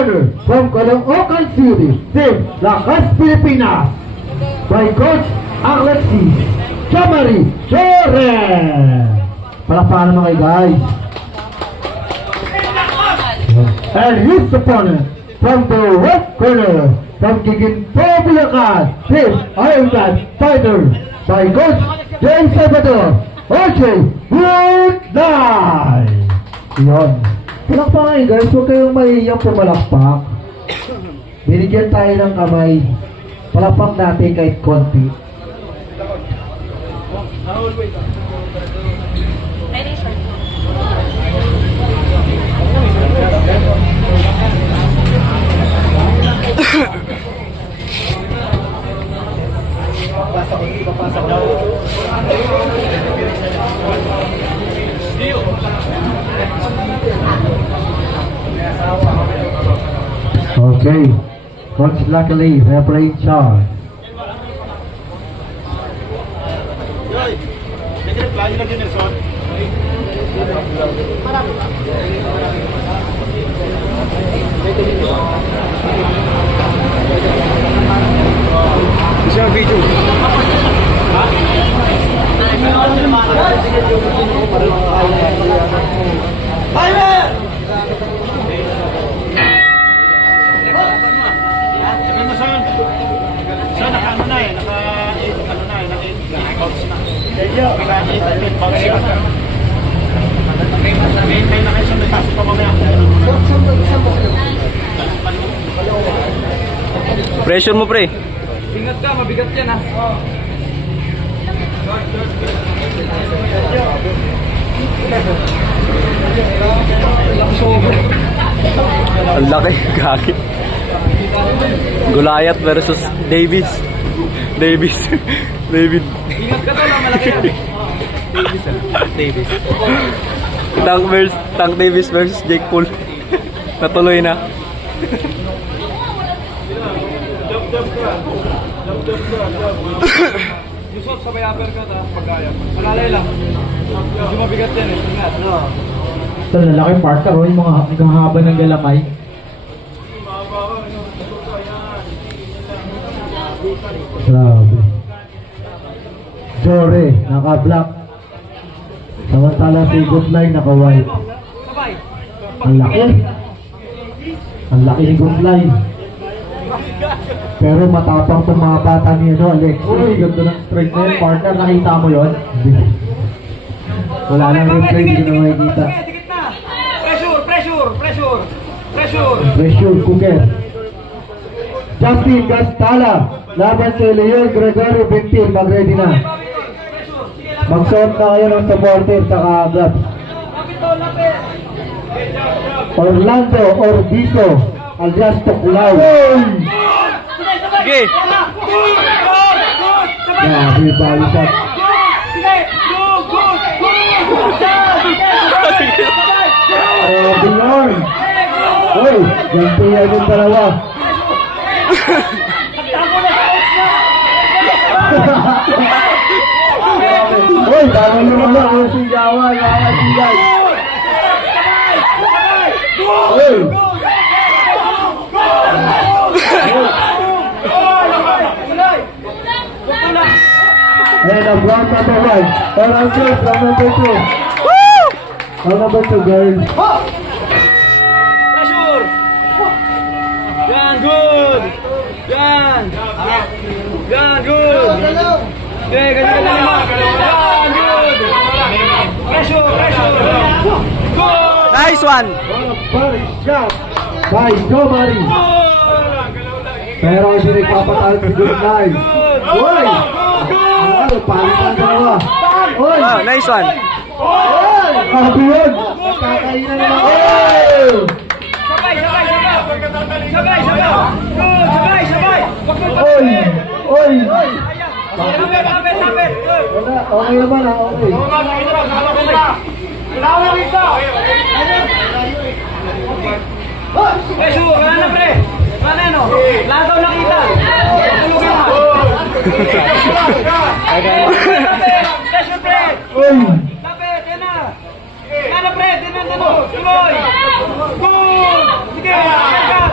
corner from Caloocan City, Team Lakas Pilipinas by Coach Alexis Chamari Chore. Palakpakan naman kayo guys. And his opponent from the red corner from Giginto, Bulacan, Team Ironman Fighter by Coach Jay Salvador, OJ Woodline. Yun. Palakpakan kayo guys, huwag kayong mahihiyang pumalakpak. Binigyan tayo ng kamay. Palakpak natin kahit konti. Okay, Coach Luckily, referee in charge. Isa ang video. Pressure mo pre. Ingat ka, mabigat yan ha. Ang laki, gagi. Gulayat versus Davis. David. Ingat ka to na, malaki yan. Davis. Tank Davis versus Jake Paul. Natuloy na. Yusuf, sabay uppercut ha, pagkaya. Malalay lang. Hindi mabigat yan eh. Ingat. Ito, lalaking partner o, yung mga haba ng galamay. Grabe. Jore, naka-black. Samantala si Goodline, naka-white. Ang laki. Ang laki ni Goodline. Pero matapang itong mga bata niya, no, Alex? Uy, ganda ng strike na yun, partner. Nakita mo yun? Wala nang replay, hindi na makikita. Pressure, Cooker. Justin Gastala, laban si Leon Gregorio Bentil, mag-ready na. Mag-short na kayo ng supporter sa gloves. Orlando Orbizo, alias Tuklaw. Sige! Grabe, bali shot. Bjorn! Uy, ganito yan yung dalawa. Uy, tama naman na ang sigawan. Uy! And a block number 1. And I'm good from number 2. From number 2, girls. Pressure! Yan, good! Yan! Yan, good! Okay, ganyan ka lang. Yan, good! Pressure! Good! Nice one! Body shot by Jomari. Pero kasi nagpapatalo si Goodline. Uy! Ano, palitan dalawa. Uy! Wow, nice one! Uy! Kabi yun! Nakakainan naman. Uy! Sabay! Good! Sabay! Uy! Uy! Lapit! Wala, okay naman ha, okay. Pressure! Wala na pre! Wala no? Lahat daw nakita! Tulugin mo! Pressure pre! Uy! Lapit! Yan na! Yan na pre! Yan na! Tuloy! Good! Sige!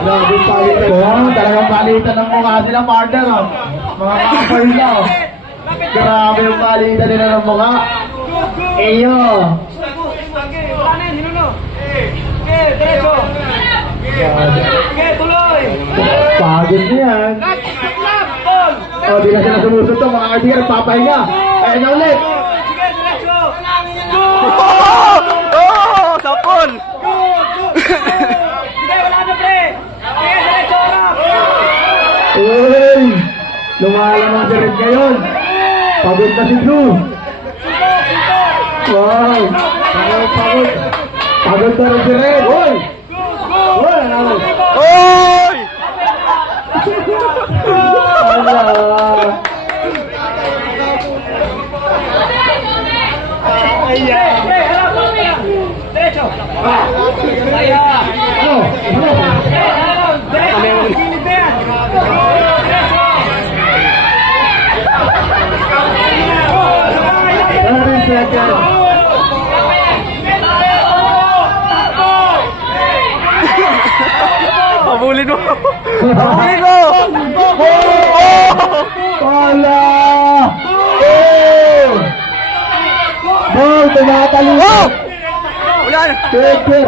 Grabe palitan. Oh, talagang palitan ng mukha sila, partner. Oh. Mga kaparila. Oh. Grabe yung palitan nila ng mukha. Eyo. Pagod niyan. Oh, di na sila sumusot to. Mga kaibigan, nagpapahinga. Kaya na ulit. Oh! Sapol! Uy! Lumalamang si Red ngayon. Pagod na si Blue. Wow! Pagod. Pagod na rin si Red. Uy! Uy! Ano? Oy! Ala! Ano? Ano? 30 seconds. Pabulin mo! Pabulin mo! Wala! Oh! Ball, tumatalikod! Wala na! Checker!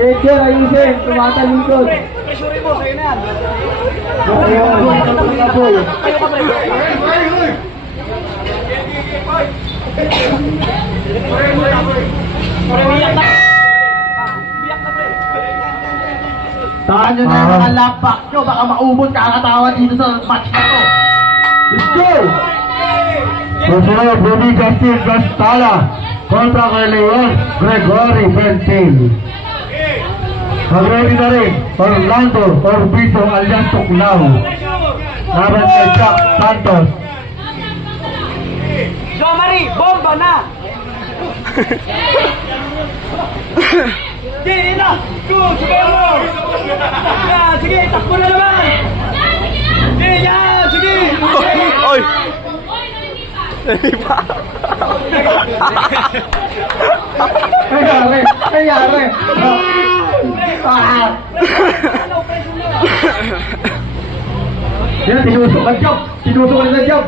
Checker, ayusin! Tumatalikod! Saan nyo na yung mga lapak nyo? Baka maubos kakatawa dito sa match na to. Let's go! Susunod, Rudy Justin Gastala kontra kay Leon Gregory Bentil. Mag-ready na rin Orlando Orbizo alias Tuklaw laban kay Jack Santos. Jomari, bomba na! Sige na! Go! Sige mo! Yan! Sige! Takbo na naman! Sige! Yan! Sige! Oy! Hindi pa! Nangyari! Nangyari! Yan, tinusok ang job! Tinusok ulit ang job!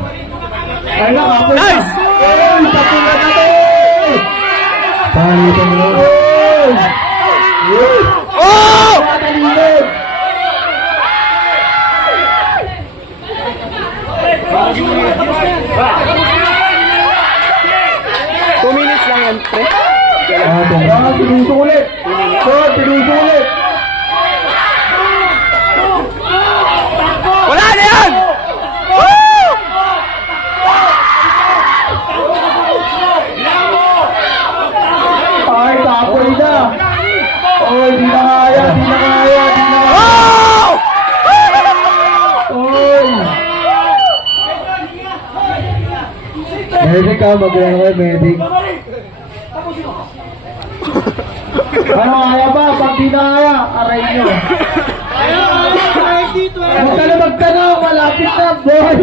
Ay na, kapos na! Nice! Uy! Tapunan na to! Palitan mo! Uy! Oh! Tatalilid! Two minutes lang yan, pre. Tinusok ulit! Tinusok ulit! Wala na yan! Woo! Ay, tapoy na! Oy, di na kaya! Di na kaya! Di na kaya! Oh! Oy! Medic ka, mag-run kayo, medic. Ano, kaya ba? Pag di na kaya, aray nyo. Magtanong, malapit na, boy!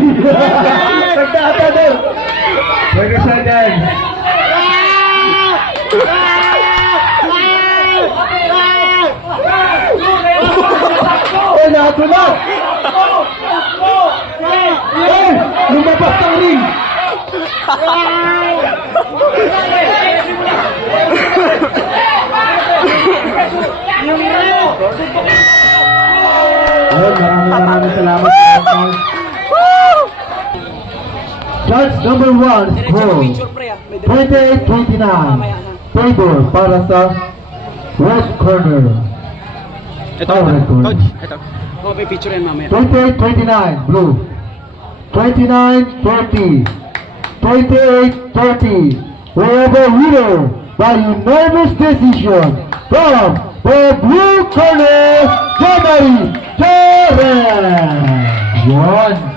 Magtatanong! Pwede sa dyan. Oh, natulog! Eh, lumabas ng ring! Ayun, maraming salamat. Judge number 1 score 28-29 favor para sa red corner. Ito, red corner. coach. Ito. Oh, may picture yan mamaya. 28-29 blue, 29-30, 28-30. We have a winner by unanimous decision from the blue corner, Jomari Torres. Yon.